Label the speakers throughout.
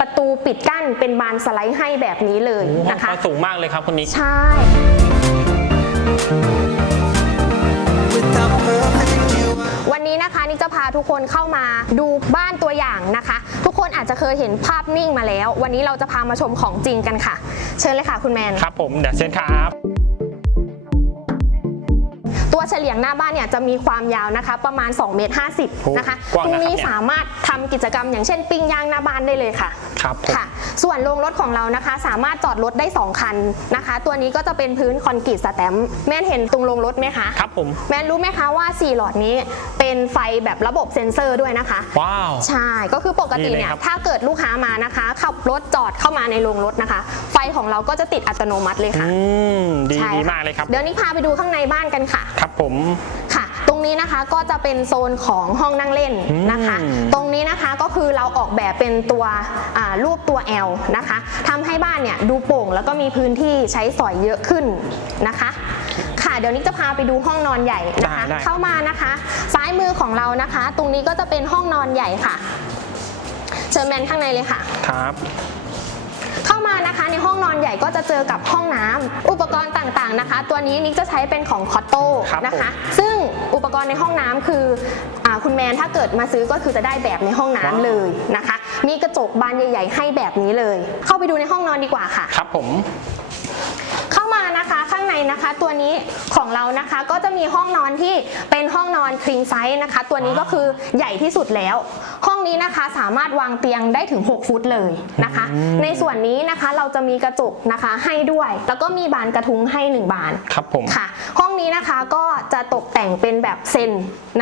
Speaker 1: ประตูปิดกั้นเป็นบานสไลด์ให้แบบนี้เลย
Speaker 2: โอ้ห้อง
Speaker 1: นะคะ
Speaker 2: ก็สูงมากเลยครับคุณนิก
Speaker 1: ใช่
Speaker 3: Without perfect, you are.
Speaker 1: วันนี้นะคะนิกจะพาทุกคนเข้ามาดูบ้านตัวอย่างนะคะ ทุกคนอาจจะเคยเห็นภาพนิ่งมาแล้ว วันนี้เราจะพามาชมของจริงกันค่ะ เชิญเลยค่ะคุณแมน
Speaker 2: ครับผม เดี๋ยวเชิญครับ
Speaker 1: ตัวเฉลียงหน้าบ้านเนี่ยจะมีความยาวนะคะประมาณ 2 เมตร
Speaker 2: โอ้
Speaker 1: 50 นะคะ
Speaker 2: กว้าง
Speaker 1: ตรงนี้
Speaker 2: นะครับเนี่ย
Speaker 1: สามารถทำกิจกรรมอย่างเช่นปิ้งย่างหน้าบ้านได้เลยค่ะ
Speaker 2: ครับผม
Speaker 1: ค่ะ ส่วนโรงรถของเรานะคะ สามารถจอดรถได้ 2 คันนะคะ ตัวนี้ก็จะเป็นพื้นคอนกรีตสแตมป์แม่นเห็นตรงโรงรถไหมคะ
Speaker 2: ครับผม
Speaker 1: แม่นรู้ไหมคะว่า 4 หลอดนี้เป็นไฟแบบระบบเซ็นเซอร์ด้วยนะคะ
Speaker 2: ว้าว
Speaker 1: ใช่ ก็คือปกติเนี่ย
Speaker 2: ดีเลยครับ
Speaker 1: ถ้าเกิดลูกค้ามานะคะ ขับรถจอดเข้ามาในโรงรถนะคะ ไฟของเราก็จะติดอัตโนมัติเลยค่ะ
Speaker 2: อืม ดี
Speaker 1: ใช่
Speaker 2: ดี
Speaker 1: ค่ะ
Speaker 2: มากเลยครับ
Speaker 1: เดี๋ยวนี้พาไปดูข้างในบ้านกันค่ะ
Speaker 2: ครับผม
Speaker 1: ค่ะ ตรงนี้นะคะก็จะเป็นโซนของห้องนั่งเล่นนะคะ
Speaker 2: อืม
Speaker 1: ตรงนี้นะคะก็คือเราออกแบบเป็นตัวอ่ารูปตัว L นะคะทำให้บ้านเนี่ยดูโปร่งแล้วก็มีพื้นที่ใช้สอยเยอะขึ้นนะคะค่ะเดี๋ยวนี้จะพาไปดูห้องนอนใหญ่นะคะ
Speaker 2: ได้ได้
Speaker 1: เข้ามานะคะ ซ้ายมือของเรานะคะ ตรงนี้ก็จะเป็นห้องนอนใหญ่ค่ะ เชิญแมนข้างในเลยค่ะ
Speaker 2: ครับ
Speaker 1: เข้ามานะคะในห้องนอนใหญ่ก็จะเจอกับห้องน้ำอุปกรณ์ต่างๆนะคะ ตัวนี้นิกจะใช้เป็นของคอตโต้
Speaker 2: ครับ
Speaker 1: นะคะ ซึ่งอุปกรณ์ในห้องน้ำคืออาคุณแมนถ้าเกิดมาซื้อก็คือจะได้แบบในห้องน้ำ
Speaker 2: ว้าว
Speaker 1: เลยนะคะ มีกระจกบานใหญ่ ๆ ให้แบบนี้เลย เข้าไปดูในห้องนอนดีกว่าค่ะ
Speaker 2: ครับผม
Speaker 1: เข้ามานะคะข้างในนะคะตัวนี้ของเรานะคะก็จะมีห้องนอนที่เป็นห้องนอนคลิงไซส์นะคะ ตัวนี้ก็คือใหญ่ที่สุดแล้วห้อง นี้นะคะสามารถวางเตียงได้ถึง 6 ฟุตเลยนะคะ ในส่วนนี้นะคะเราจะมีกระจกนะคะให้ด้วย แล้วก็มีบานกระทุ้งให้ 1 บาน
Speaker 2: ครับผม
Speaker 1: ค่ะ ห้องนี้นะคะก็จะตกแต่งเป็นแบบเซน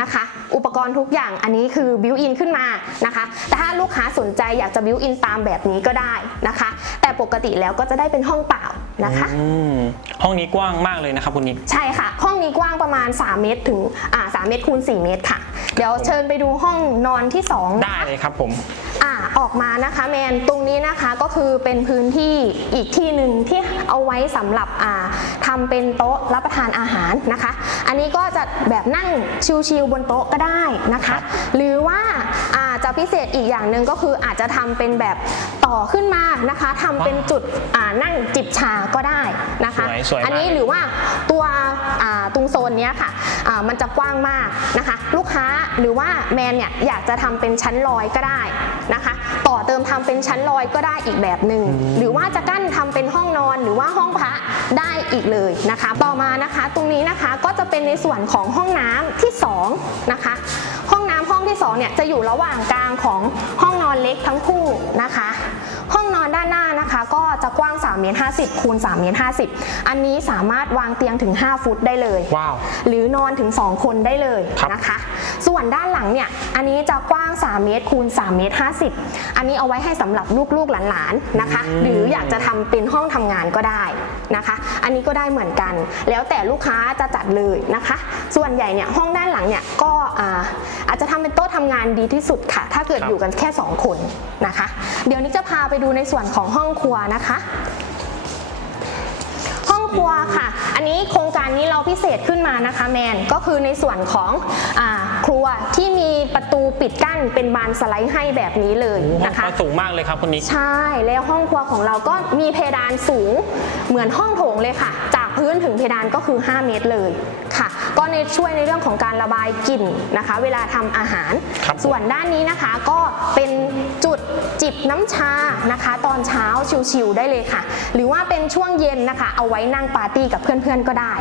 Speaker 1: นะคะ อุปกรณ์ทุกอย่างอันนี้คือบิวอินขึ้นมานะคะ แต่ถ้าลูกค้าสนใจอยากจะบิวอินตามแบบนี้ก็ได้นะคะ แต่ปกติแล้วก็จะได้เป็นห้องเปล่านะคะ
Speaker 2: อืมห้องนี้กว้างมากเลยนะครับคุณนิก
Speaker 1: ใช่ค่ะ ห้องนี้กว้างประมาณ 3 เมตรถึงอ่า3เมตรคูณ4เมตรค่ะ เดี๋ยวเชิญไปดูห้องนอนที่2
Speaker 2: ได้เลยครับผม
Speaker 1: อ่าออกมานะคะแมนตรงนี้นะคะก็คือเป็นพื้นที่อีกที่หนึ่งที่เอาไว้สำหรับอ่าทำเป็นโต๊ะรับประทานอาหารนะคะ อันนี้ก็จะแบบนั่งชิลๆบนโต๊ะก็ได้นะ
Speaker 2: ครั
Speaker 1: คะ
Speaker 2: บ
Speaker 1: หรือว่าอาจจะพิเศษอีกอย่างหนึ่งก็คืออาจจะทำเป็นแบบต่อขึ้นมานะคะทำเป็นจุดอ่านั่งจิบชาก็ได้นะคะ
Speaker 2: สวยสวยมาก
Speaker 1: อันี้หรือว่าตัวอ่าตรงโซนเนี้ยค่ะอ่า มันจะกว้างมากนะคะ ลูกค้าหรือว่าแมนเนี่ยอยากจะทำเป็นชั้นลอยก็ได้นะคะ ต่อเติมทำเป็นชั้นลอยก็ได้อีกแบบหนึ่งหรือว่าจะกั้นทำเป็นห้องนอนหรือว่าห้องพระได้อีกเลยนะคะ ต่อมานะคะตรงนี้นะคะก็จะเป็นในส่วนของห้องน้ำที่สองนะคะห้องน้ำห้องที่สองเนี่ยจะอยู่ระหว่างกลางของห้องนอนเล็กทั้งคู่นะคะ ห้องนอนด้านหน้านะคะ ก็จะกว้าง3เมตร50คูณ3เมตร50 อันนี้สามารถวางเตียงถึง 5 ฟุตได้เลย
Speaker 2: ว้าว
Speaker 1: หรือนอนถึง 2 คนได้เลย
Speaker 2: ครับ
Speaker 1: นะคะ ส่วนด้านหลังเนี่ยอันนี้จะกว้าง 3 เมตรคูณ3เมตร50 อันนี้เอาไว้ให้สำหรับลูกๆหลานๆนะคะ หรืออยากจะทำเป็นห้องทำงานก็ได้นะคะ อันนี้ก็ได้เหมือนกัน แล้วแต่ลูกค้าจะจัดเลยนะคะ ส่วนใหญ่เนี่ยห้องด้านหลังเนี่ยก็อ่าอาจจะทำเป็นโต๊ะ ทำงานดีที่สุดค่ะ ถ้าเกิด
Speaker 2: ครับ
Speaker 1: อยู่กันแค่ 2 คนนะคะ เดี๋ยวนี้จะพาไปดูในส่วนของห้องครัวนะคะ ห้องครัวค่ะ อันนี้โครงการนี้เราพิเศษขึ้นมานะคะแมนก็คือในส่วนของอาครัวที่มีประตูปิดกั้นเป็นบานสไลด์ให้แบบนี้เลย
Speaker 2: โอ้ห้อง
Speaker 1: นะคะ
Speaker 2: ก็สูงมากเลยครับคุณนิก
Speaker 1: ใช่แล้วห้องครัวของเราก็มีเพดานสูงเหมือนห้องโถงเลยค่ะจาก พื้นถึงเพดานก็คือ 5 เมตรเลยค่ะ ก็ในช่วยในเรื่องของการระบายกลิ่นนะคะ เวลาทำอาหาร
Speaker 2: ครับผม
Speaker 1: ส่วนด้านนี้นะคะก็เป็นจุดจิบน้ำชานะคะ ตอนเช้าชิลๆได้เลยค่ะ หรือว่าเป็นช่วงเย็นนะคะ เอาไว้นั่งปาร์ตี้กับเพื่อนๆก็ได้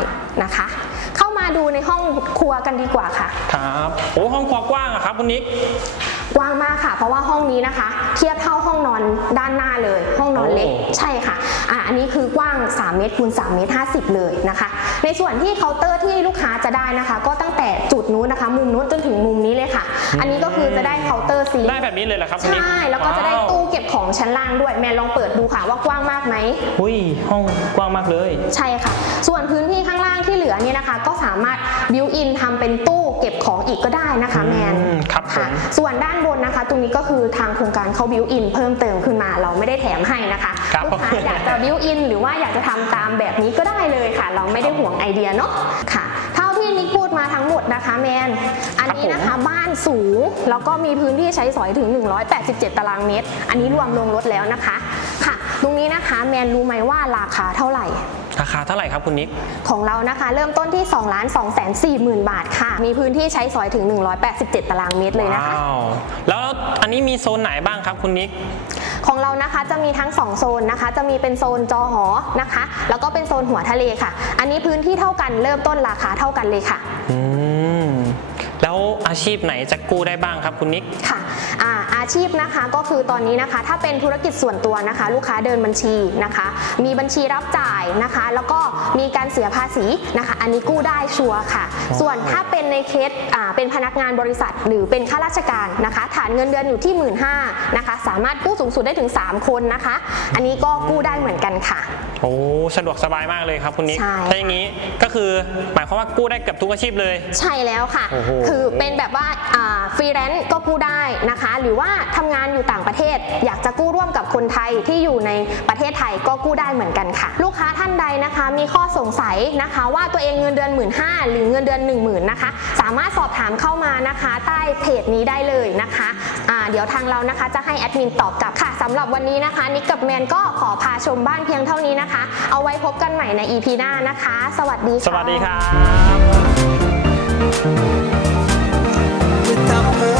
Speaker 1: นะคะ เข้ามาดูในห้องครัวกันดีกว่าค่ะ
Speaker 2: ครับโอ้ห้องครัวกว้างอะครับคุณนิก
Speaker 1: กว้างมากค่ะ เพราะว่าห้องนี้นะคะ เทียบเท่าห้องนอนด้านหน้าเลย ห้องนอนเล็ก
Speaker 2: โอ้
Speaker 1: ใช่ค่ะอะ อันนี้คือกว้าง 3 เมตรคูณ3เมตร50 เลยนะคะ ในส่วนที่เคาน์เตอร์ที่ลูกค้าจะได้นะคะ ก็ตั้งแต่จุดนู้นนะคะ มุมนู้นจนถึงมุมนี้เลยค่ะ อันนี้ก็คือจะได้เคาน์เตอร์ซี
Speaker 2: ได้แบบนี้เลยเหรอครับคุณนิก
Speaker 1: ใช่แล้วก็จะได้
Speaker 2: ว้าว
Speaker 1: ตู้เก็บของชั้นล่างด้วยแม่ลองเปิดดูค่ะว่ากว้างมากไหม
Speaker 2: อุ้ยห้องกว้างมากเลย
Speaker 1: ใช่ค่ะ ส่วนพื้นที่ข้างล่างที่เหลือเนี่ยนะคะ ก็สามารถบิวอินทำเป็นตู้เก็บของอีกก็ได้นะคะแมน
Speaker 2: อืมครับผม
Speaker 1: ค่ะส่วนด้านบนนะคะ ตรงนี้ก็คือทางโครงการเขาบิวอินเพิ่มเติมขึ้นมา เราไม่ได้แถมให้นะคะ
Speaker 2: ครับ
Speaker 1: ลูกค้าอยากจะบิวอินหรือว่าอยากจะทำตามแบบนี้ก็ได้เลยค่ะ เราไม่ได้ห่วงไอเดียเนาะค่ะ เท่าที่ที่นิกพูดมาทั้งหมดนะคะแมนอันนี้นะคะบ้านสูงแล้วก็มีพื้นที่ใช้สอยถึง 187 ตารางเมตร อันนี้รวมลงรถแล้วนะคะค่ะ ตรงนี้นะคะแมนรู้ไหมว่าราคาเท่าไหร่
Speaker 2: ราคาเท่าไหร่ครับคุณนิก
Speaker 1: ของเรานะคะ เริ่มต้นที่2ล้าน2แสน4หมื่นบาทค่ะ มีพื้นที่ใช้สอยถึง 187 ตารางเมตรเลยนะคะ
Speaker 2: ว้าวแล้วอันนี้มีโซนไหนบ้างครับคุณนิก
Speaker 1: ของเรานะคะจะมีทั้ง 2 โซนนะคะ จะมีเป็นโซนจอหอนะคะ แล้วก็เป็นโซนหัวทะเลค่ะ อันนี้พื้นที่เท่ากันเริ่มต้นราคาเท่ากันเลยค่ะ
Speaker 2: อืม แล้วอาชีพไหนจะกู้ได้บ้างครับคุณนิก
Speaker 1: ค่ะ อาอาชีพนะคะก็คือตอนนี้นะคะ ถ้าเป็นธุรกิจส่วนตัวนะคะ ลูกค้าเดินบัญชีนะคะ มีบัญชีรับจ่ายนะคะ แล้วก็มีการเสียภาษีนะคะ อันนี้กู้ได้ชัวร์ค่ะ
Speaker 2: อ๋อ
Speaker 1: ส่วนถ้าเป็นในเคสอ่าเป็นพนักงานบริษัท หรือเป็นข้าราชการนะคะ ฐานเงินเดือนอยู่ที่ 1 5ื่นนะคะ สามารถกู้สูงสุดได้ถึง 3 คนนะคะ อันนี้ก็กู้ได้เหมือนกันค่ะ
Speaker 2: โอ้สะดวกสบายมากเลยครับคุณนิก
Speaker 1: ใช่
Speaker 2: ถ้าอย่างนี้ก็คือหมายความว่ากู้ได้เกือบทุกอาชีพเลย
Speaker 1: ใช่แล้วค่ะ
Speaker 2: โอ้โห
Speaker 1: คือเป็นแบบว่าฟรีแลนซ์ก็กู้ได้นะคะ หรือว่าทำงานอยู่ต่างประเทศ อยากจะกู้ร่วมกับคนไทยที่อยู่ในประเทศไทยก็กู้ได้เหมือนกันค่ะ ลูกค้าท่านใดนะคะ มีข้อสงสัยนะคะ ว่าตัวเองเงินเดือน 1 5ื่นหรือเงินเดือน 1 0,000นะคะ สามารถสอบถามเข้ามานะคะ ใต้เพจนี้ได้เลยนะคะอ่าเดี๋ยวทางเรานะคะจะให้แอดมินตอบกลับค่ะสำหรับวันนี้นะคะนิกกับแมนก็ขอพาชมบ้านเพียงเท่านี้นะคะ เอาไว้พบกันใหม่ใน EP หน้านะคะ สวัสดีค่ะ
Speaker 2: สวัสดีครับ
Speaker 3: without her.